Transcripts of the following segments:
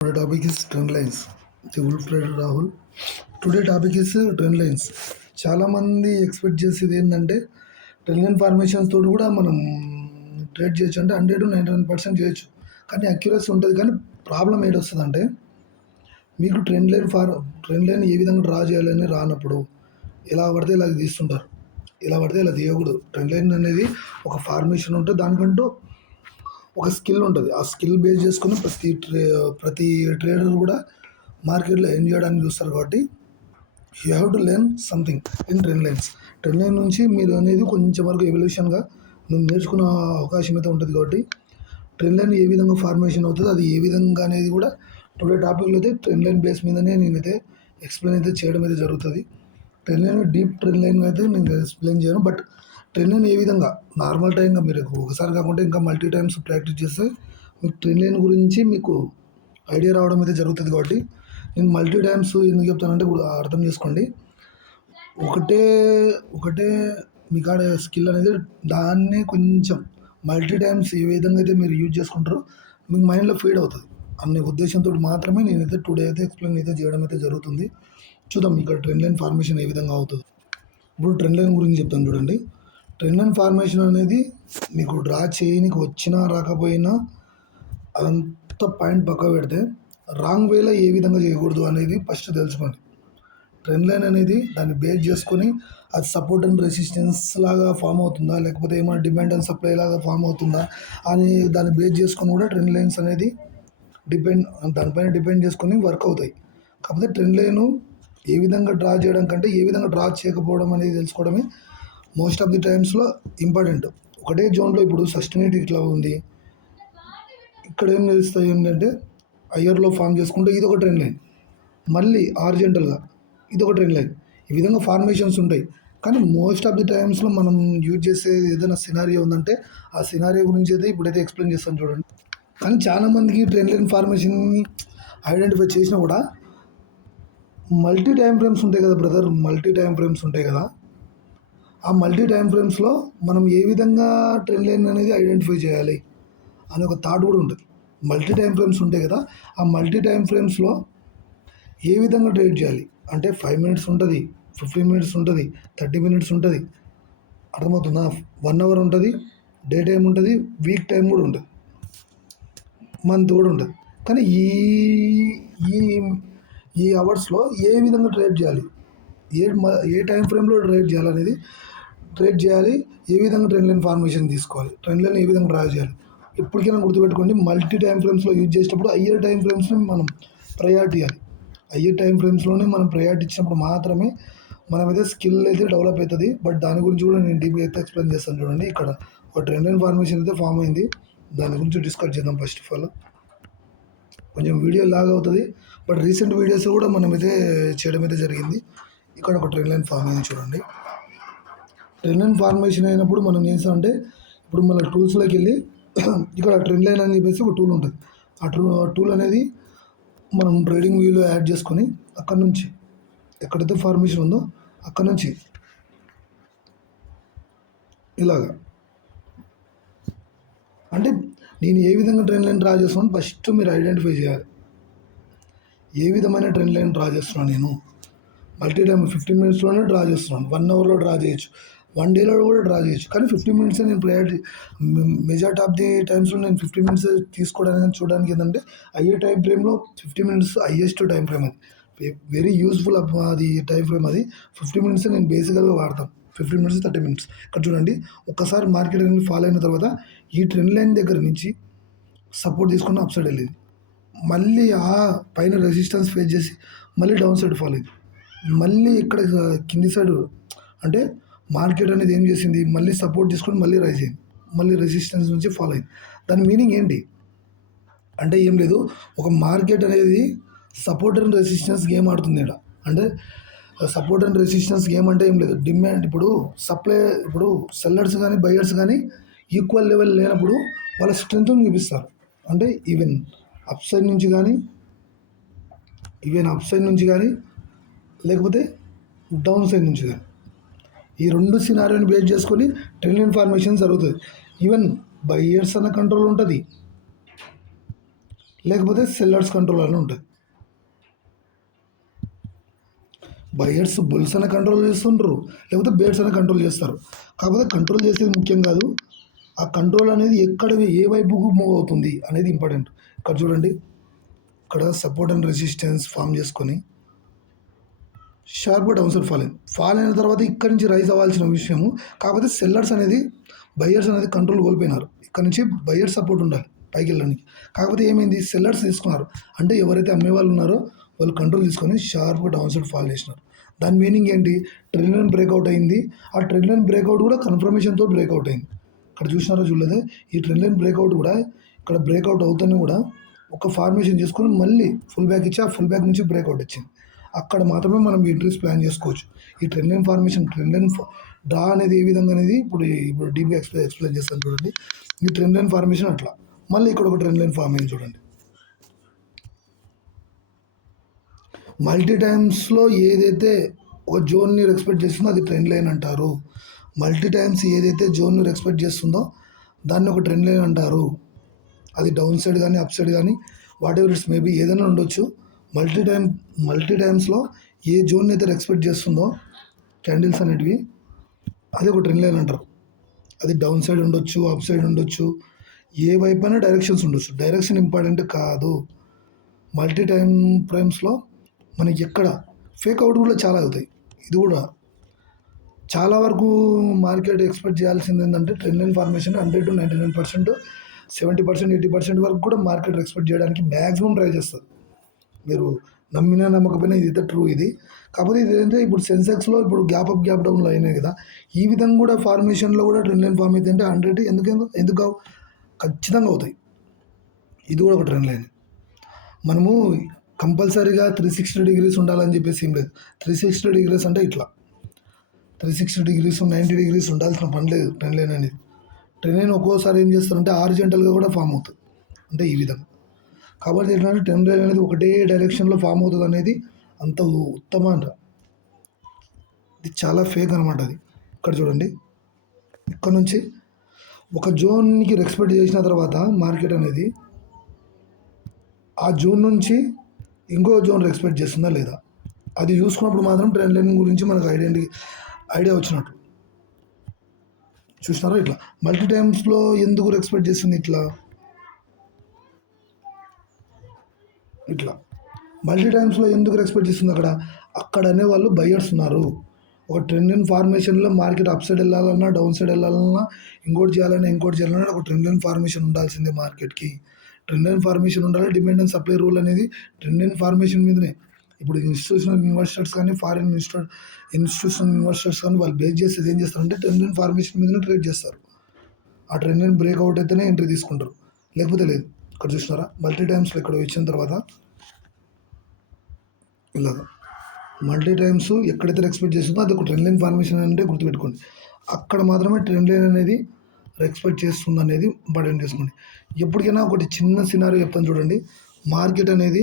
Today topic is trend lines. The Wolf Trader Rahul. Today topic is trend lines. చాలా మంది expect చేసేది ఏంటంటే trend line formations తోటి కూడా మనం ట్రేడ్ చేయొచ్చు, అంటే 100 to 99% చేయొచ్చు. కానీ అక్యురసీ ఉంటుంది. కానీ ప్రాబ్లం ఏడొస్తుందంటే మీకు ట్రెండ్ లైన్ ఏ విధంగా డ్రా చేయాలని రానప్పుడు ఎలా పడితే ఇలా తీస్తుంటారు. ఇలా పడితే ఇలా తీయకూడదు. ట్రెండ్ లైన్ అనేది ఒక ఫార్మేషన్ ఉంటుంది, దానికంటూ ఒక స్కిల్ ఉంటుంది. ఆ స్కిల్ బేస్ చేసుకుని ప్రతి ట్రేడర్ కూడా మార్కెట్లో ఎర్న్ చేయడానికి చూస్తారు. కాబట్టి you have to learn something in trend lines. Trend line నుంచి మీరు అనేది కొంచెం వరకు ఎవల్యూషన్గా మీరు నేర్చుకునే అవకాశం అయితే ఉంటుంది. కాబట్టి ట్రెండ్ లైన్ ఏ విధంగా ఫార్మేషన్ అవుతుంది, అది ఏ విధంగా అనేది కూడా టుడే టాపిక్లో అయితే ట్రెండ్ లైన్ బేస్ మీదనే నేనైతే ఎక్స్ప్లెయిన్ అయితే చేయడం అయితే జరుగుతుంది. Trend line deep trend line అయితే నేను ఎక్స్ప్లెయిన్ చేయను. బట్ ట్రెండ్ లైన్ ఏ విధంగా నార్మల్ టైంగా మీరు ఒకసారి కాకుండా ఇంకా మల్టీ టైమ్స్ ప్రాక్టీస్ చేస్తే మీకు ట్రెండ్ లైన్ గురించి మీకు ఐడియా రావడం అయితే జరుగుతుంది. కాబట్టి నేను మల్టీ టైమ్స్ ఎందుకు చెప్తానంటే కూడా అర్థం చేసుకోండి. ఒకటే ఒకటే మీ కాడ స్కిల్ అనేది దాన్ని కొంచెం మల్టీ టైమ్స్ ఏ విధంగా అయితే మీరు యూజ్ చేసుకుంటారో మీకు మైండ్లో ఫీడ్ అవుతుంది అనే ఉద్దేశంతో మాత్రమే నేనైతే టుడే అయితే ఎక్స్ప్లెయిన్ అయితే చేయడం అయితే జరుగుతుంది. చూద్దాం ఇక్కడ ట్రెండ్ లైన్ ఫార్మేషన్ ఏ విధంగా అవుతుంది. ఇప్పుడు ట్రెండ్ లైన్ గురించి చెప్తాను చూడండి. ట్రెండ్ లైన్ ఫార్మేషన్ అనేది మీకు డ్రా చేయనికి వచ్చినా రాకపోయినా అదంతా పాయింట్ పక్క పెడితే రాంగ్ వేలో ఏ విధంగా చేయకూడదు అనేది ఫస్ట్ తెలుసుకోండి. ట్రెండ్ లైన్ అనేది దాన్ని బేస్ చేసుకొని అది సపోర్ట్ అండ్ రెసిస్టెన్స్ లాగా ఫామ్ అవుతుందా, లేకపోతే ఏమైనా డిమాండ్ అండ్ సప్లై లాగా ఫామ్ అవుతుందా అని దాన్ని బేస్ చేసుకొని కూడా ట్రెండ్ లైన్స్ అనేది దానిపైన డిపెండ్ చేసుకొని వర్క్ అవుతాయి. కాకపోతే ట్రెండ్ లైన్ ఏ విధంగా డ్రా చేయడం కంటే ఏ విధంగా డ్రా చేయకపోవడం అనేది తెలుసుకోవడమే మోస్ట్ ఆఫ్ ది టైమ్స్లో ఇంపార్టెంట్. ఒకటే జోన్లో ఇప్పుడు సస్టైనిటీ ఇట్లా ఉంది, ఇక్కడ ఏం తెలుస్తాయి ఏంటంటే హయ్యర్లో ఫామ్ చేసుకుంటే ఇది ఒక ట్రెండ్ లైన్, మళ్ళీ హారిజాంటల్గా ఇది ఒక ట్రెండ్ లైన్, ఈ విధంగా ఫార్మేషన్స్ ఉంటాయి. కానీ మోస్ట్ ఆఫ్ ది టైమ్స్లో మనం యూజ్ చేసే ఏదైనా సినారియో ఉందంటే ఆ సినారియో గురించి అయితే ఇప్పుడైతే ఎక్స్ప్లెయిన్ చేస్తాను చూడండి. కానీ చాలామందికి ట్రెండ్ లైన్ ఫార్మేషన్ని ఐడెంటిఫై చేసినా కూడా మల్టీ టైం ఫ్రేమ్స్ ఉంటాయి కదా బ్రదర్, మల్టీ టైం ఫ్రేమ్స్ ఉంటాయి కదా, ఆ మల్టీ టైం ఫ్రేమ్స్లో మనం ఏ విధంగా ట్రెండ్ లైన్ అనేది ఐడెంటిఫై చేయాలి అనే ఒక థాట్ కూడా ఉంటుంది. మల్టీ టైం ఫ్రేమ్స్ ఉంటాయి కదా, ఆ మల్టీ టైం ఫ్రేమ్స్లో ఏ విధంగా ట్రేడ్ చేయాలి అంటే 5 minutes ఉంటుంది, 15 minutes ఉంటుంది, 30 minutes ఉంటుంది, అర్థమవుతుందా? 1 hour ఉంటుంది, డే టైం ఉంటుంది, వీక్ టైం కూడా ఉంటుంది, మంత్ కూడా ఉంటుంది. కానీ ఈ ఈ ఈ అవర్స్లో ఏ విధంగా ట్రేడ్ చేయాలి, ఏ టైం ఫ్రేమ్లో ట్రేడ్ చేయాలి, ఏ విధంగా ట్రెండ్ లైన్ ఫార్మేషన్ తీసుకోవాలి, ట్రెండ్ లైన్ ఏ విధంగా డ్రా చేయాలి. ఎప్పటికైనా గుర్తుపెట్టుకోండి, మల్టీ టైం ఫ్రేమ్స్లో యూజ్ చేసేటప్పుడు అయ్యర్ టైం ఫ్రేమ్స్ని మనం ప్రయారిటీ ఇవ్వాలి. అయ్యర్ టైం ఫ్రేమ్స్లోనే మనం ప్రయారిటీ ఇచ్చినప్పుడు మాత్రమే మనమైతే స్కిల్ అయితే డెవలప్ అవుతుంది. బట్ దాని గురించి కూడా నేను డీప్గా అయితే ఎక్స్ప్లెయిన్ చేస్తాను చూడండి. ఇక్కడ ఒక ట్రెండ్ లైన్ ఫార్మేషన్ అయితే ఫామ్ అయింది, దాని గురించి డిస్కస్ చేద్దాం. ఫస్ట్ ఆఫ్ ఆల్ కొంచెం వీడియో లాగ్ అవుతుంది, బట్ రీసెంట్ వీడియోస్ కూడా మనమైతే చేయడం అయితే జరిగింది. ఇక్కడ ఒక ట్రెండ్ లైన్ ఫామ్ అయింది చూడండి. ట్రెండ్ లైన్ ఫార్మేషన్ అయినప్పుడు మనం ఏం చేస్తామంటే ఇప్పుడు మన టూల్స్లోకి వెళ్ళి ఇక్కడ ట్రెండ్ లైన్ అని చెప్పేసి ఒక టూల్ ఉంటుంది. ఆ టూల్ అనేది మనం ట్రేడింగ్ వ్యూలో యాడ్ చేసుకొని అక్కడ నుంచి ఎక్కడైతే ఫార్మేషన్ ఉందో అక్కడ నుంచి ఇలాగా అంటే నేను ఏ విధంగా ట్రెండ్ లైన్ డ్రా చేస్తున్నాను ఫస్ట్ మీరు ఐడెంటిఫై చేయాలి. ఏ విధమైన ట్రెండ్ లైన్ డ్రా చేస్తున్నాను నేను, మల్టీ టైం 15 minutesలోనే డ్రా చేస్తున్నాను, 1 hourలో డ్రా చేయొచ్చు, 1 dayలో కూడా డ్రా చేయొచ్చు. కానీ 15 minutes నేను ప్రయారిటీ మెజారిటీ ఆఫ్ ది టైమ్స్లో నేను 15 minutes తీసుకోవడానికి చూడడానికి ఏంటంటే అయ్యే టైం ఫ్రేమ్లో 15 minutes హైయెస్ట్ టైం ఫ్రేమ్, అది వెరీ యూజ్ఫుల్ అది టైం ఫ్రేమ్. అది 15 minutes నేను బేసికల్గా వాడతాను, 15 minutes 30 minutes. ఇక్కడ చూడండి, ఒక్కసారి మార్కెట్ అనేది ఫాలో అయిన తర్వాత ఈ ట్రెండ్ లైన్ దగ్గర నుంచి సపోర్ట్ తీసుకున్న అప్ సైడ్ వెళ్ళేది, మళ్ళీ ఆ పైన రెసిస్టెన్స్ ఫేస్ చేసి మళ్ళీ డౌన్ సైడ్ ఫాలో అయింది, మళ్ళీ ఇక్కడ కింది సైడ్ అంటే మార్కెట్ అనేది ఏం చేసింది, మళ్ళీ సపోర్ట్ తీసుకొని మళ్ళీ రైజ్ అయింది, మళ్ళీ రెసిస్టెన్స్ నుంచి ఫాలో అయింది. దాని మీనింగ్ ఏంటి అంటే ఏం లేదు, ఒక మార్కెట్ అనేది సపోర్ట్ అండ్ రెసిస్టెన్స్ గేమ్ ఆడుతుంది ఇక్కడ. అంటే సపోర్ట్ అండ్ రెసిస్టెన్స్ గేమ్ అంటే ఏం లేదు, డిమాండ్ ఇప్పుడు ఇప్పుడు సెల్లర్స్ కానీ బయర్స్ కానీ ఈక్వల్ లెవెల్ లేనప్పుడు వాళ్ళ స్ట్రెంగ్త్ని చూపిస్తారు. అంటే ఈవెన్ అప్ సైడ్ నుంచి కానీ లేకపోతే డౌన్ సైడ్ నుంచి కానీ ఈ రెండు సినారియోని బేస్ చేసుకొని ట్రెండ్ లైన్ ఫార్మేషన్ జరుగుతుంది. ఈవెన్ బయర్స్ అన్న కంట్రోల్ ఉంటుంది, లేకపోతే సెల్లర్స్ కంట్రోల్ అని ఉంటుంది. బయర్స్ బుల్స్ అనే కంట్రోల్ చేస్తుంటారు, లేకపోతే బేర్స్ అనే కంట్రోల్ చేస్తారు. కాకపోతే కంట్రోల్ చేసేది ముఖ్యం కాదు, ఆ కంట్రోల్ అనేది ఎక్కడ ఏ వైపుకు మూవ్ అవుతుంది అనేది ఇంపార్టెంట్. ఇక్కడ చూడండి, ఇక్కడ సపోర్ట్ అండ్ రెసిస్టెన్స్ ఫామ్ చేసుకొని షార్ప్గా డౌన్ సైడ్ ఫాల్ అయిన తర్వాత ఇక్కడ నుంచి రైజ్ అవ్వాల్సిన విషయము. కాకపోతే సెల్లర్స్ అనేది బయర్స్ అనేది కంట్రోల్ కోల్పోయినారు. ఇక్కడ నుంచి బయర్ సపోర్ట్ ఉండాలి పైకి వెళ్ళడానికి. కాకపోతే ఏమైంది, సెల్లర్స్ తీసుకున్నారు. అంటే ఎవరైతే అమ్మేవాళ్ళు ఉన్నారో వాళ్ళు కంట్రోల్ తీసుకొని షార్ప్గా డౌన్ సైడ్ ఫాల్ చేసినారు. దాని మీనింగ్ ఏంటి, ట్రెండ్ లైన్ బ్రేక్అవుట్ అయింది. ఆ ట్రెండ్ లైన్ బ్రేక్అవుట్ కూడా కన్ఫర్మేషన్తో బ్రేక్అవుట్ అయింది. ఇక్కడ చూసినారో చూడలేదు, ఈ ట్రెండ్ లైన్ బ్రేక్అవుట్ కూడా ఇక్కడ బ్రేక్అవుట్ అవుతూనే కూడా ఒక ఫార్మేషన్ చేసుకొని మళ్ళీ ఫుల్ బ్యాక్ ఇచ్చి ఆ ఫుల్ బ్యాక్ నుంచి బ్రేక్అవుట్ వచ్చింది. అక్కడ మాత్రమే మనం ఎంట్రీస్ ప్లాన్ చేసుకోవచ్చు. ఈ trend line formation, trend line draw అనేది ఏ విధంగా అనేది ఇప్పుడు డీప్గా ఎక్స్ప్లెయిన్ చేస్తాను చూడండి. ఈ ట్రెండ్ లైన్ ఫార్మేషన్ అట్లా, మళ్ళీ ఇక్కడ ఒక ట్రెండ్ లైన్ ఫార్మేషన్ చూడండి. మల్టీ టైమ్స్లో ఏదైతే ఒక జోన్ని రెస్పెక్ట్ చేస్తుందో అది ట్రెండ్ లైన్ అంటారు. మల్టీ టైమ్స్ ఏదైతే జోన్ని రెస్పెక్ట్ చేస్తుందో దాన్ని ఒక ట్రెండ్ లైన్ అంటారు. అది డౌన్ సైడ్ కానీ అప్ సైడ్ కానీ వాట్ ఎవర్ ఇట్స్ మేబీ ఏదైనా ఉండొచ్చు. మల్టీ టైమ్స్లో ఏ జోన్ అయితే రెస్పెక్ట్ చేస్తుందో క్యాండిల్స్ అనేటివి అది ఒక ట్రెండ్ లైన్ అంటారు. అది డౌన్ సైడ్ ఉండొచ్చు, అప్ సైడ్ ఉండొచ్చు, ఏ వైపు అయినా డైరెక్షన్స్ ఉండొచ్చు. డైరెక్షన్ ఇంపార్టెంట్ కాదు. మల్టీ టైమ్ ఫ్రేమ్స్లో మనకి ఎక్కడ ఫేక్ అవుట్ కూడా చాలా అవుతాయి. ఇది కూడా చాలా వరకు మార్కెట్ ఎక్స్పెక్ట్ చేయాల్సింది ఏంటంటే ట్రెండ్ లైన్ ఫార్మేషన్ 100 to 99%, 70%, 80% వరకు కూడా మార్కెట్ ఎక్స్పెక్ట్ చేయడానికి మ్యాక్సిమం ట్రై చేస్తుంది. మీరు నమ్మినా నమ్మకపోయినా ఇది అయితే ట్రూ. ఇది కాకపోతే ఇది ఏంటంటే ఇప్పుడు సెన్సెక్స్లో ఇప్పుడు గ్యాప్ అప్ గ్యాప్ డౌన్లో అయినాయి కదా, ఈ విధంగా కూడా ఫార్మేషన్లో కూడా ట్రెండ్ లైన్ ఫార్మ్ అయితే అంటే 100 ఎందుకు ఖచ్చితంగా అవుతాయి. ఇది కూడా ఒక ట్రెండ్ లైన్. మనము కంపల్సరీగా 360 degrees ఉండాలని చెప్పేసి ఏం లేదు. 360 degrees అంటే ఇట్లా 360 degrees 90 degrees ఉండాల్సిన పని లేదు ట్రెండ్ లైన్ అనేది. ట్రెండ్ లైన్ ఒక్కోసారి ఏం చేస్తారంటే హారిజాంటల్గా కూడా ఫామ్ అవుతుంది, అంటే ఈ విధంగా. కాబట్టి ఏంటంటే ట్రెండ్ లైన్ అనేది ఒకటే డైరెక్షన్లో ఫామ్ అవుతుంది అనేది అంత ఉత్తమ అంట. ఇది చాలా ఫేక్ అనమాట. అది ఇక్కడ చూడండి, ఇక్కడ నుంచి ఒక జోన్కి రెస్పెక్ట్ చేసిన తర్వాత మార్కెట్ అనేది ఆ జోన్ నుంచి ఇంకో జోన్ రెస్పెక్ట్ చేస్తుందా లేదా అది చూసుకున్నప్పుడు మాత్రం ట్రెండ్ లైన్ గురించి మనకు ఐడియా వచ్చినట్టు. చూసినారా, ఇట్లా మల్టీ టైమ్స్లో ఎందుకు రెస్పెక్ట్ చేస్తుంది, ఇట్లా మల్టీ టైమ్స్లో ఎందుకు రెస్పెక్ట్ చేస్తుంది, అక్కడ అనేవాళ్ళు బయ్యర్స్ ఉన్నారు. ఒక ట్రెండ్ లైన్ ఫార్మేషన్లో మార్కెట్ అప్ సైడ్ వెళ్ళాలన్నా డౌన్ సైడ్ వెళ్ళాలన్నా ఇంకోటి చేయాలన్నా ఒక ట్రెండ్ లైన్ ఫార్మేషన్ ఉండాల్సిందే మార్కెట్కి. ట్రెండ్ లైన్ ఫార్మేషన్ ఉండాలి. డిమాండ్ అండ్ సప్లై రూల్ అనేది ట్రెండ్ లైన్ ఫార్మేషన్ మీదనే. ఇప్పుడు ఇన్స్టిట్యూషనల్ ఇన్వెస్టర్స్ కానీ ఫారిన్ ఇన్స్టిట్యూషనల్ ఇన్వెస్టర్స్ కానీ వాళ్ళు బేస్ చేసేది ఏం చేస్తారంటే ట్రెండ్ లైన్ ఫార్మేషన్ మీదనే ట్రేడ్ చేస్తారు. ఆ ట్రెండ్ లైన్ బ్రేక్అవుట్ అయితేనే ఎంట్రీ తీసుకుంటారు, లేకపోతే లేదు. ఇక్కడ చూసినారా, మల్టీ టైమ్స్లో ఇక్కడ వచ్చిన తర్వాత ఇలాగ మల్టీ టైమ్స్ ఎక్కడైతే ఎక్స్పెక్ట్ చేస్తుందో అది ఒక ట్రెండ్ లైన్ ఫార్మేషన్ అంటే గుర్తుపెట్టుకోండి. అక్కడ మాత్రమే ట్రెండ్ లైన్ అనేది ఎక్స్పెక్ట్ చేస్తుంది అనేది ఇంపార్టెంట్ చేసుకోండి. ఎప్పటికైనా ఒకటి చిన్న సినారీ చెప్తాను చూడండి. మార్కెట్ అనేది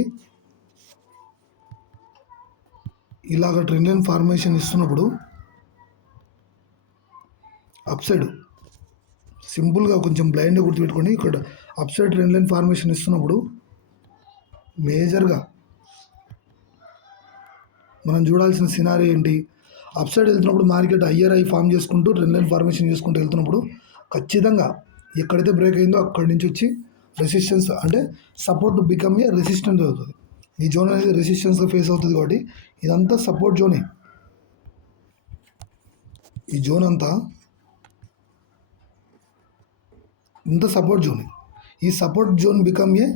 ఇలాగ ట్రెండ్ లైన్ ఫార్మేషన్ ఇస్తున్నప్పుడు అప్ సైడ్ సింపుల్గా కొంచెం బ్లైండ్గా గుర్తుపెట్టుకోండి. ఇక్కడ up side trend line formation ఇస్తున్నప్పుడు మేజర్గా మనం చూడాల్సిన సినారీ ఏంటి, అప్ సైడ్ వెళ్తున్నప్పుడు మార్కెట్ హయ్యర్ హై ఫామ్ చేసుకుంటూ ట్రెండ్ లైన్ ఫార్మేషన్ చేసుకుంటూ వెళ్తున్నప్పుడు ఖచ్చితంగా ఎక్కడైతే బ్రేక్ అయిందో అక్కడి నుంచి వచ్చి రెసిస్టెన్స్ అంటే సపోర్ట్ బికమ్ ఏ రెసిస్టెన్స్ అవుతుంది. ఈ జోన్ అనేది రెసిస్టెన్స్గా ఫేస్ అవుతుంది కాబట్టి ఇదంతా సపోర్ట్ జోనే. ఈ జోన్ అంతా ఇంత సపోర్ట్ జోన్. ఈ support zone become a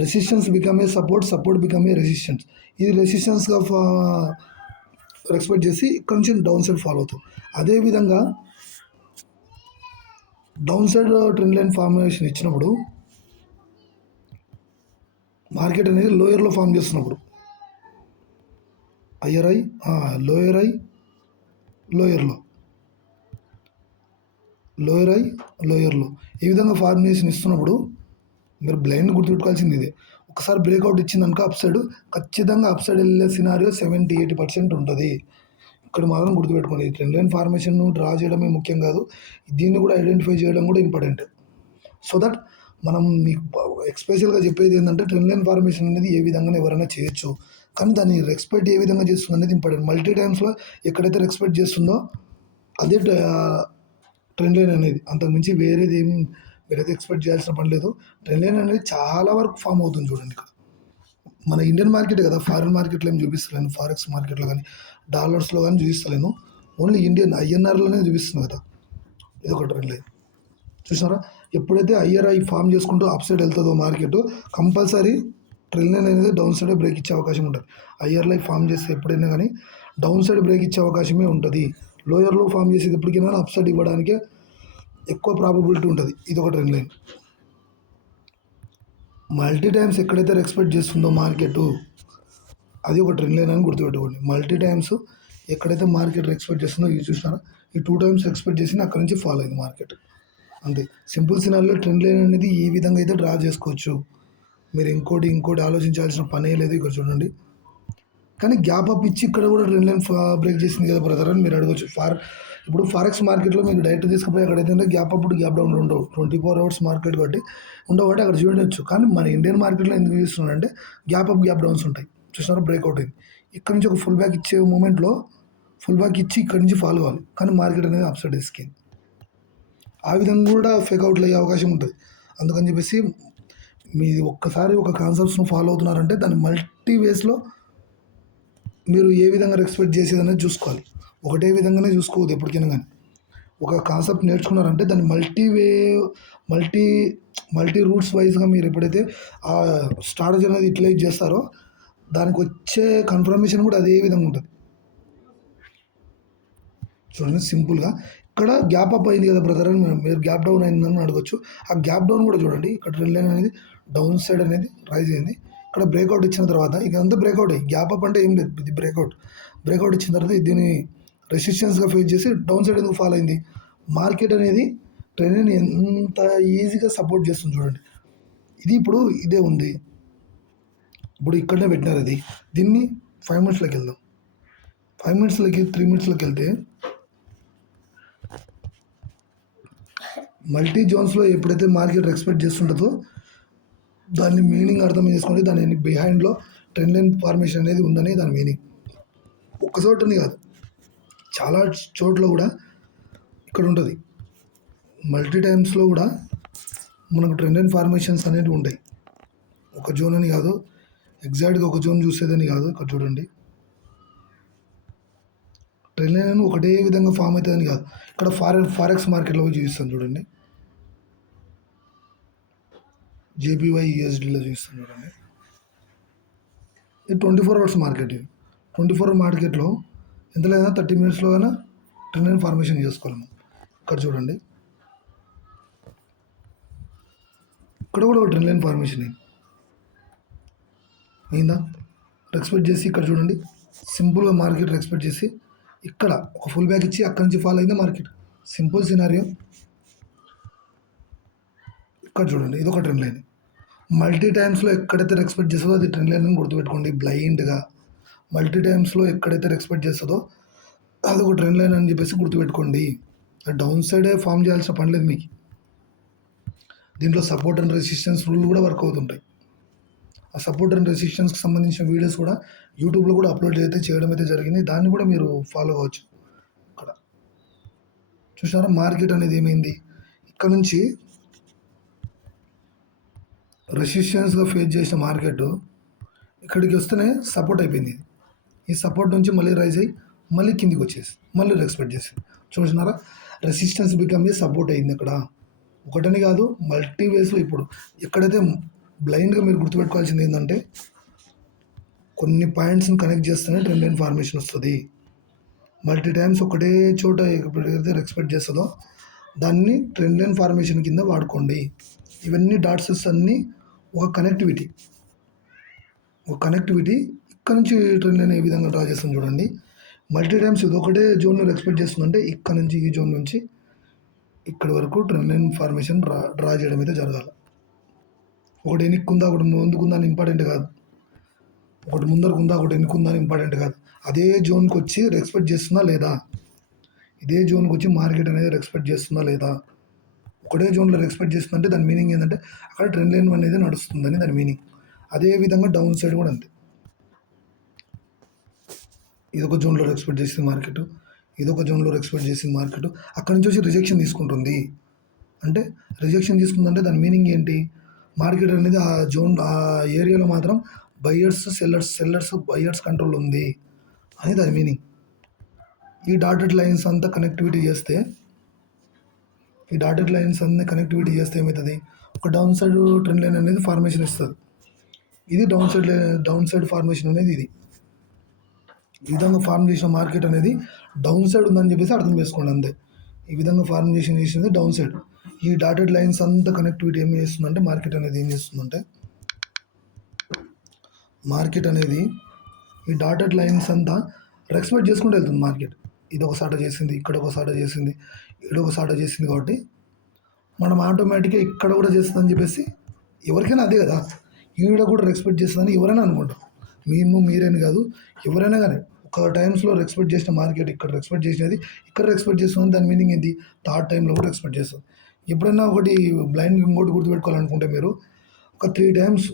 resistance, become a support become a resistance. ఇది రెసిస్టెన్స్గా ఎక్స్పెక్ట్ చేసి ఇక్కడ నుంచి డౌన్ సైడ్ ఫాలో అవుతుంది. అదేవిధంగా down side trend line formation ఇచ్చినప్పుడు మార్కెట్ అనేది లోయర్లో ఫామ్ చేస్తున్నప్పుడు హయ్యర్ ఐ లోయర్ ఐ లోయర్లో ఈ విధంగా ఫార్మేషన్ ఇస్తున్నప్పుడు మీరు బ్లైండ్ గుర్తుపెట్టుకోవాల్సింది ఇదే. ఒకసారి బ్రేక్అవుట్ ఇచ్చిందనుక అప్ సైడ్ ఖచ్చితంగా అప్ సైడ్ వెళ్ళే సినారియో 70-80% ఉంటుంది. ఇక్కడ మాత్రం గుర్తుపెట్టుకోండి. ట్రెండ్ లైన్ ఫార్మేషన్ డ్రా చేయడమే ముఖ్యం కాదు, దీన్ని కూడా ఐడెంటిఫై చేయడం కూడా ఇంపార్టెంట్. సో దట్ మనం మీకు ఎక్స్పెషల్గా చెప్పేది ఏంటంటే ట్రెండ్ లైన్ ఫార్మేషన్ అనేది ఏ విధంగా ఎవరైనా చేయొచ్చు, కానీ దాన్ని రెస్పెక్ట్ ఏ విధంగా చేస్తుంది అనేది ఇంపార్టెంట్. మల్టీ టైమ్స్లో ఎక్కడైతే రెస్పెక్ట్ చేస్తుందో అదే ట్రెండ్ లైన్ అనేది, అంతకుమించి వేరేది ఏం మీరైతే ఎక్స్పెక్ట్ చేయాల్సిన పని లేదు. ట్రెండ్ లైన్ అనేది చాలా వరకు ఫామ్ అవుతుంది చూడండి ఇక్కడ. మన ఇండియన్ మార్కెట్ కదా, ఫారిన్ మార్కెట్లో ఏం చూపిస్తలేను, ఫారెక్స్ మార్కెట్లో కానీ డాలర్స్లో కానీ చూపిస్తలేను, ఓన్లీ ఇండియన్ ఐఎన్ఆర్లోనే చూపిస్తుంది కదా. ఇది ఒక ట్రెండ్ లైన్ చూసారా. ఎప్పుడైతే ఐఆర్ఐ ఫామ్ చేసుకుంటూ అప్ సైడ్ వెళ్తుందో మార్కెట్, కంపల్సరీ ట్రెండ్ లైన్ అనేది డౌన్ సైడ్ బ్రేక్ ఇచ్చే అవకాశం ఉంటుంది. ఐఆర్ఐ ఫామ్ చేస్తే ఎప్పుడైనా కానీ డౌన్ సైడ్ బ్రేక్ ఇచ్చే అవకాశమే ఉంటుంది. లోయర్లో ఫామ్ చేసేది ఎప్పటికైనా అప్ సైడ్ ఇవ్వడానికే ఎక్కువ ప్రాబబిలిటీ ఉంటుంది. ఇది ఒక ట్రెండ్ లైన్. మల్టీ టైమ్స్ ఎక్కడైతే ఎక్స్పెక్ట్ చేస్తుందో మార్కెట్, అది ఒక ట్రెండ్ లైన్ అని గుర్తుపెట్టుకోండి. మల్టీ టైమ్స్ ఎక్కడైతే మార్కెట్ ఎక్స్పెక్ట్ చేస్తుందో, ఇది చూసినారా, ఈ 2 టైమ్స్ ఎక్స్పెక్ట్ చేసి అక్కడ నుంచి ఫాలో అయింది మార్కెట్. అంతే సింపుల్ సినారియోలో ట్రెండ్ లైన్ అనేది ఈ విధంగా అయితే డ్రా చేసుకోవచ్చు. మీరు ఇంకోటి ఆలోచించాల్సిన పనే లేదు. ఇక్కడ చూడండి, కానీ గ్యాప్ అప్ ఇచ్చి ఇక్కడ కూడా ట్రెండ్ లైన్ బ్రేక్ చేసింది కదా బ్రదర్ అని మీరు అడగచ్చు. ఇప్పుడు ఫారెక్స్ మార్కెట్లో మీరు డైరెక్ట్ తీసుకుపోయి అక్కడైతే గ్యాప్ అప్ గ్యాప్ డౌన్ ఉండవు, 24 hours మార్కెట్ కాబట్టి ఉండవు, కాబట్టి అక్కడ చూడవచ్చు. కానీ మన ఇండియన్ మార్కెట్లో ఎందుకు చూస్తున్నారంటే గ్యాప్ అప్ గ్యాప్ డౌన్స్ ఉంటాయి. చూసినారా, బ్రేక్అవుట్ అయింది. ఇక్కడ నుంచి ఒక ఫుల్ బ్యాక్ ఇచ్చే మూమెంట్లో ఫుల్ బ్యాక్ ఇచ్చి ఇక్కడ నుంచి ఫాలో అవ్వాలి, కానీ మార్కెట్ అనేది అప్ సైడ్ తీసుకెళ్ళి ఆ విధంగా కూడా ఫేక్అవుట్లు అయ్యే అవకాశం ఉంటుంది. అందుకని చెప్పేసి మీరు ఒక్కసారి ఒక కాన్సెప్ట్స్ను ఫాలో అవుతున్నారంటే దాన్ని మల్టీ వేస్లో మీరు ఏ విధంగా ఎక్స్పెక్ట్ చేసేది అనేది చూసుకోవాలి. ఒకటే విధంగానే చూసుకోవద్దు ఎప్పటికైనా. కానీ ఒక కాన్సెప్ట్ నేర్చుకున్నారంటే దాన్ని మల్టీ మల్టీ రూట్స్ వైజ్గా మీరు ఎప్పుడైతే ఆ స్ట్రాటజీ అనేది యూటిలైజ్ చేస్తారో దానికి వచ్చే కన్ఫర్మేషన్ కూడా అదే విధంగా ఉంటుంది. చూడండి సింపుల్గా ఇక్కడ గ్యాప్ అప్ అయింది కదా బ్రదర్ అని మీరు గ్యాప్ డౌన్ అయిందని అడగచ్చు. ఆ గ్యాప్ డౌన్ కూడా చూడండి, ఇక్కడ ట్రెండ్ లైన్ అనేది డౌన్ సైడ్ అనేది రైజ్ అయింది. ఇక్కడ బ్రేక్అవుట్ ఇచ్చిన తర్వాత ఇదంతా బ్రేక్అవుట్ అయ్యి, గ్యాప్ అప్ అంటే ఏం లేదు, ఇది బ్రేక్అవుట్ ఇచ్చిన తర్వాత దీన్ని రెసిస్టెన్స్గా ఫేస్ చేసి డౌన్ సైడ్ ఎందుకు ఫాలో అయింది. మార్కెట్ అనేది ట్రెండ్ లైన్ ఎంత ఈజీగా సపోర్ట్ చేస్తుంది చూడండి. ఇది ఇప్పుడు ఇదే ఉంది, ఇప్పుడు ఇక్కడనే పెట్టినారు. అది దీన్ని 5 minutesలోకి వెళ్దాం. 5 minutesలోకి 3 minutesలోకి వెళ్తే మల్టీ జోన్స్లో ఎప్పుడైతే మార్కెట్ ఎక్స్పెక్ట్ చేస్తుంటుందో దాన్ని మీనింగ్ అర్థం చేసుకోండి. దాని బిహైండ్లో ట్రెండ్ లైన్ ఫార్మేషన్ అనేది ఉందని దాని మీనింగ్. ఒక్క చోటని కాదు, చాలా చోట్ల కూడా ఇక్కడ ఉంటుంది. మల్టీ టైమ్స్లో కూడా మనకు ట్రెండ్ లైన్ ఫార్మేషన్స్ అనేవి ఉంటాయి. ఒక జోన్ అని కాదు, ఎగ్జాక్ట్గా ఒక జోన్ చూసేదని కాదు. ఇక్కడ చూడండి, ట్రెండ్ లైన్ అని ఒకటే విధంగా ఫామ్ అవుతుందని కాదు. ఇక్కడ ఫారెక్స్ మార్కెట్లో చూపిస్తాను చూడండి, JPY USDలో చూపిస్తాను చూడండి. ఇది 24 hours మార్కెట్. ఇది 24 hour మార్కెట్లో ఎంత లేదా 30 minutesలో అయినా ట్రెండ్ లైన్ ఫార్మేషన్ చేసుకోవాలి మనం. ఇక్కడ చూడండి, ఇక్కడ కూడా ఒక ట్రెండ్ లైన్ ఫార్మేషన్ అయిందా ఎక్స్పెక్ట్ చేసి. ఇక్కడ చూడండి, సింపుల్గా మార్కెట్ ఎక్స్పెక్ట్ చేసి ఇక్కడ ఒక ఫుల్ బ్యాక్ ఇచ్చి అక్కడి నుంచి ఫాలో అయింది మార్కెట్. Simple scenario. ఇక్కడ చూడండి, ఇది ఒక ట్రెండ్ లైన్. మల్టీ టైమ్స్లో ఎక్కడైతే ఎక్స్పెక్ట్ చేస్తుందో అది ట్రెండ్ లైన్ అని గుర్తుపెట్టుకోండి. బ్లైండ్గా మల్టీ టైమ్స్లో ఎక్కడైతే ఎక్స్పెక్ట్ చేస్తుందో అది ఒక ట్రెండ్ లైన్ అని చెప్పేసి గుర్తుపెట్టుకోండి. డౌన్ సైడే ఫామ్ చేయాల్సిన పని లేదు మీకు. దీంట్లో సపోర్ట్ అండ్ రెసిస్టెన్స్ రూల్ కూడా వర్క్ అవుతుంటాయి. ఆ సపోర్ట్ అండ్ రెసిస్టెన్స్కి సంబంధించిన వీడియోస్ కూడా యూట్యూబ్లో కూడా అప్లోడ్ చేయడం అయితే జరిగింది. దాన్ని కూడా మీరు ఫాలో అవ్వచ్చు. ఇక్కడ చూసారా, మార్కెట్ అనేది ఏమైంది, ఇక్కడ నుంచి రెసిస్టెన్స్గా ఫేస్ చేసిన మార్కెట్ ఇక్కడికి వస్తేనే సపోర్ట్ అయిపోయింది. ఈ సపోర్ట్ నుంచి మళ్ళీ రైజ్ అయ్యి మళ్ళీ కిందికి వచ్చేసి మళ్ళీ ఎక్స్పెక్ట్ చేసి చూసినారా, రెసిస్టెన్స్ బికమ్ ఏ సపోర్ట్ అయింది. ఇక్కడ ఒకటని కాదు, మల్టీ వేస్లో. ఇప్పుడు ఎక్కడైతే బ్లైండ్గా మీరు గుర్తుపెట్టుకోవాల్సింది ఏంటంటే కొన్ని పాయింట్స్ని కనెక్ట్ చేస్తేనే ట్రెండ్ లైన్ ఫార్మేషన్ వస్తుంది. మల్టీ టైమ్స్ ఒకటే చోట ఎప్పుడైతే ఎక్స్పెక్ట్ చేస్తుందో దాన్ని ట్రెండ్ లైన్ ఫార్మేషన్ కింద వాడుకోండి. ఇవన్నీ డాట్స్ అన్నీ ఒక కనెక్టివిటీ. ఇక్కడ నుంచి ట్రెండ్ లైన్ ఏ విధంగా డ్రా చేస్తుంది చూడండి. మల్టీ టైమ్స్ ఇది ఒకటే జోన్లో ఎక్స్పెక్ట్ చేస్తుందంటే ఇక్కడ నుంచి ఈ జోన్ నుంచి ఇక్కడి వరకు ట్రెండ్ లైన్ ఫార్మేషన్ డ్రా చేయడం అయితే జరగాలి. ఒకటి ఎన్నికుందా ఒకటి ముందుకుందా అని ఇంపార్టెంట్ కాదు, ఒకటి ముందరకుందా ఒకటి ఎన్నికుందా అని ఇంపార్టెంట్ కాదు. అదే జోన్కి వచ్చి ఎక్స్పెక్ట్ చేస్తుందా లేదా, ఇదే జోన్కి వచ్చి మార్కెట్ అనేది ఎక్స్పెక్ట్ చేస్తుందా లేదా, ఒకటే జోన్లో ఎక్స్పెక్ట్ చేస్తుందంటే దాని మీనింగ్ ఏంటంటే అక్కడ ట్రెండ్ లైన్ అనేది నడుస్తుందని దాని మీనింగ్. అదే విధంగా డౌన్ సైడ్ కూడా అంతే. ఇదొక జోన్లో ఎక్స్పెక్ట్ చేసింది మార్కెట్, ఇదొక జోన్లో ఎక్స్పెక్ట్ చేసింది మార్కెట్, అక్కడి నుంచి వచ్చి రిజెక్షన్ తీసుకుంటుంది. అంటే రిజెక్షన్ తీసుకుందంటే దాని మీనింగ్ ఏంటి? మార్కెట్ అనేది ఆ జోన్ ఆ ఏరియాలో మాత్రం బయ్యర్స్ బయ్యర్స్ కంట్రోల్ ఉంది అని దాని మీనింగ్. ఈ డాటెడ్ లైన్స్ అంతా కనెక్టివిటీ చేస్తే ఏమవుతుంది? ఒక డౌన్ సైడ్ ట్రెండ్ లైన్ అనేది ఫార్మేషన్ ఇస్తుంది. ఇది డౌన్ సైడ్ ఫార్మేషన్ అనేది ఇది. ఈ విధంగా ఫార్మ్ చేసిన మార్కెట్ అనేది డౌన్ సైడ్ ఉందని చెప్పేసి అర్థం చేసుకోండి అంతే. ఈ విధంగా ఫార్మేషన్ చేసింది డౌన్ సైడ్. ఈ డాటెడ్ లైన్స్ అంతా కనెక్టివిటీ ఏం చేస్తుందంటే మార్కెట్ అనేది ఈ డాటెడ్ లైన్స్ అంతా రెస్పెక్ట్ చేసుకుంటూ వెళ్తుంది మార్కెట్. ఇది ఒక సాట చేసింది, ఇక్కడ ఒక సాట చేసింది, ఒక సాట చేసింది కాబట్టి మనం ఆటోమేటిక్గా ఇక్కడ కూడా చేస్తుందని చెప్పేసి ఎవరికైనా అదే కదా, ఈడ కూడా రెస్పెక్ట్ చేస్తుందని ఎవరైనా అనుకుంటాం. మీరేని కాదు, ఎవరైనా కానీ ఒక టైమ్స్లో రెస్పెక్ట్ చేసిన మార్కెట్ ఇక్కడ రెస్పెక్ట్ చేసినది ఇక్కడ రెస్పెక్ట్ చేస్తుంది. దాని మీనింగ్ ఏంటి? థర్డ్ టైంలో కూడా రెస్పెక్ట్ చేస్తుంది. ఎప్పుడైనా ఒకటి బ్లైండ్ ఇంకోటి గుర్తుపెట్టుకోవాలనుకుంటే మీరు ఒక 3 టైమ్స్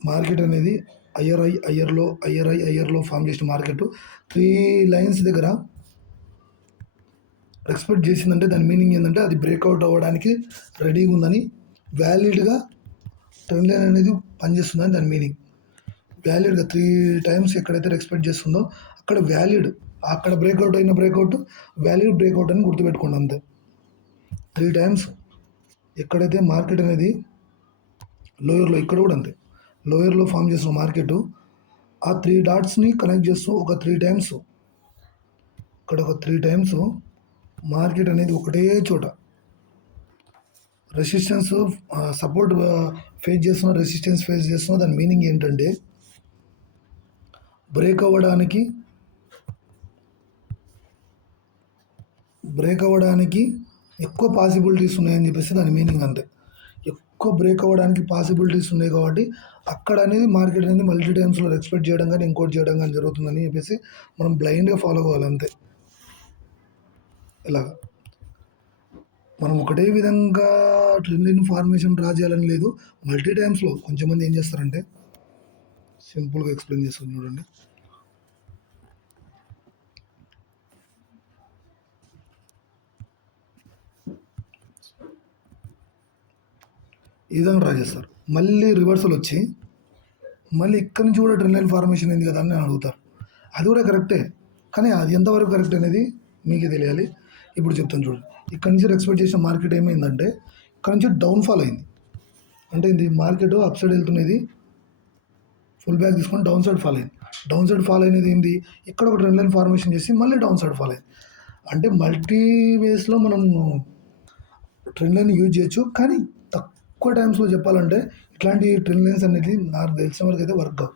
మార్కెట్ అనేది అయ్యర్లో ఫామ్ చేసిన మార్కెట్ 3 లైన్స్ దగ్గర ఎక్స్పెక్ట్ చేసిందంటే దాని మీనింగ్ ఏంటంటే అది బ్రేక్అవుట్ అవ్వడానికి రెడీగా ఉందని, వ్యాలిడ్గా ట్రెండ్ లైన్ అనేది పనిచేస్తుందని దాని మీనింగ్. వ్యాలిడ్గా 3 టైమ్స్ ఎక్కడైతే ఎక్స్పెక్ట్ చేస్తుందో అక్కడ అక్కడ బ్రేక్అవుట్ వ్యాలిడ్ బ్రేక్అవుట్ అని గుర్తుపెట్టుకోండి అంతే. 3 టైమ్స్ ఎక్కడైతే మార్కెట్ అనేది లోయర్లో, ఇక్కడ కూడా అంతే, లోయర్లో ఫామ్ చేసిన మార్కెట్ ఆ 3 డాట్స్ని కనెక్ట్ చేస్తూ ఒక 3 టైమ్స్, ఇక్కడ ఒక 3 టైమ్స్ మార్కెట్ అనేది ఒకటే చోట రెసిస్టెన్స్ సపోర్ట్ ఫేస్ చేస్తున్న దాని మీనింగ్ ఏంటంటే బ్రేక్ అవ్వడానికి ఎక్కువ పాసిబిలిటీస్ ఉన్నాయని చెప్పేసి దాని మీనింగ్ అంతే. ఎక్కువ బ్రేక్ అవ్వడానికి పాసిబిలిటీస్ ఉన్నాయి కాబట్టి అక్కడ అనేది మార్కెట్ అనేది మల్టీ టైమ్స్లో ఎక్స్పెక్ట్ చేయడం కానీ ఇంకోటి చేయడం కానీ జరుగుతుందని చెప్పేసి మనం బ్లైండ్గా ఫాలో అవ్వాలి అంతే. ఇలాగా మనం ఒకటే విధంగా ట్రెండ్ లైన్ ఫార్మేషన్ డ్రా చేయాలని లేదు, మల్టీ టైమ్స్లో. కొంచెం మంది ఏం చేస్తారంటే సింపుల్గా ఎక్స్ప్లెయిన్ చేస్తాను చూడండి. ఈ విధంగా డ్రా చేస్తారు, మళ్ళీ రివర్సల్ వచ్చి మళ్ళీ ఇక్కడ నుంచి కూడా ట్రెండ్ లైన్ ఫార్మేషన్ అయింది కదా అని అడుగుతారు. అది కూడా కరెక్టే, కానీ అది ఎంతవరకు కరెక్ట్ అనేది మీకే తెలియాలి. ఇప్పుడు చెప్తాను చూడండి. ఇక్కడ నుంచి ఎక్స్పెక్ట్ చేసిన మార్కెట్ ఏమైందంటే ఇక్కడ నుంచి డౌన్ఫాల్ అయింది. అంటే ఇది మార్కెట్ అప్ సైడ్ వెళ్తున్నది, ఫుల్ బ్యాక్ తీసుకొని డౌన్ సైడ్ ఫాల్ అయింది. డౌన్ సైడ్ ఫాల్ అయినది ఏంది? ఇక్కడ ఒక ట్రెండ్ లైన్ ఫార్మేషన్ చేసి మళ్ళీ డౌన్ సైడ్ ఫాల్ అయింది. అంటే మల్టీ వేస్లో మనం ట్రెండ్ లైన్ యూజ్ చేయొచ్చు, కానీ తక్కువ టైమ్స్లో చెప్పాలంటే ఇట్లాంటి ట్రెండ్ లైన్స్ అనేది నాకు తెలిసిన వరకు అయితే వర్క్ కావు.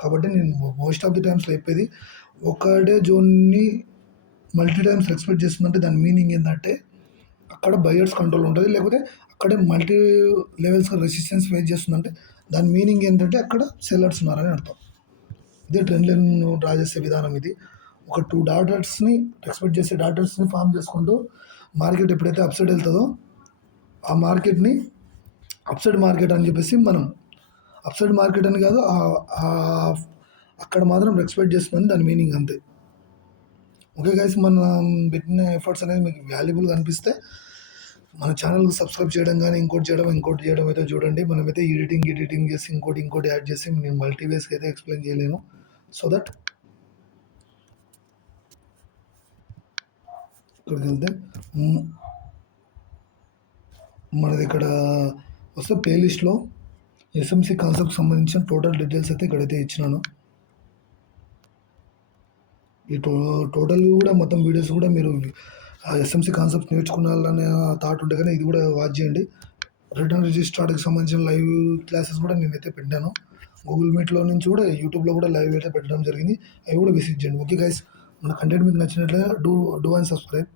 కాబట్టి నేను మోస్ట్ ఆఫ్ ది టైమ్స్లో చెప్పేది, ఒకటే జోన్ని మల్టీ టైమ్స్ ఎక్స్పెక్ట్ చేస్తుందంటే దాని మీనింగ్ ఏంటంటే అక్కడ బయర్స్ కంట్రోల్ ఉంటుంది, లేకపోతే అక్కడే మల్టీ లెవెల్స్ రెసిస్టెన్స్ ఫేస్ చేస్తుందంటే దాని మీనింగ్ ఏంటంటే అక్కడ సెల్లర్స్ ఉన్నారని అర్థం. ఇదే ట్రెండ్ లైన్ డ్రా చేసే విధానం ఇది. ఒక 2 డాటర్స్ని ఎక్స్పెక్ట్ చేసే డాటర్స్ని ఫామ్ చేసుకుంటూ మార్కెట్ ఎప్పుడైతే అప్ సైడ్ వెళ్తుందో ఆ మార్కెట్ని అప్ సైడ్ మార్కెట్ అని చెప్పేసి మనం అప్ సైడ్ మార్కెట్ అని కాదు, అక్కడ మాత్రం ఎక్స్పెక్ట్ చేస్తుందని దాని మీనింగ్ అంతే. ఓకే గైస్, మనం పెట్టిన ఎఫర్ట్స్ అనేది మీకు వాల్యుబుల్గా అనిపిస్తే మన ఛానల్కి సబ్స్క్రైబ్ చేయడం కానీ ఇంకోటి చేయడం అయితే చూడండి. మనమైతే ఎడిటింగ్ చేసి ఇంకోటి యాడ్ చేసి నేను మల్టీవేస్కి అయితే ఎక్స్ప్లెయిన్ చేయలేను. సో దట్ ఇక్కడికి వెళ్తే మనది ఇక్కడ వస్తే ప్లేలిస్ట్లో ఎస్ఎంసి కాన్సెప్ట్కి సంబంధించిన టోటల్ డీటెయిల్స్ అయితే ఇక్కడైతే ఇచ్చినాను. ఈ టోటల్ కూడా మొత్తం వీడియోస్ కూడా మీరు ఎస్ఎంసి కాన్సెప్ట్స్ నేర్చుకున్నారనే థాట్ ఉంటే కానీ ఇది కూడా వాచ్ చేయండి. రిటర్న్ రిజిస్టర్కి సంబంధించిన లైవ్ క్లాసెస్ కూడా నేనైతే పెట్టాను. గూగుల్ మీట్లో నుంచి కూడా యూట్యూబ్లో కూడా లైవ్ అయితే పెట్టడం జరిగింది, అవి కూడా విజిట్ చేయండి. ఓకే గైస్, మన కంటెంట్ మీకు నచ్చినట్లయితే డూ అండ్ సబ్స్క్రైబ్.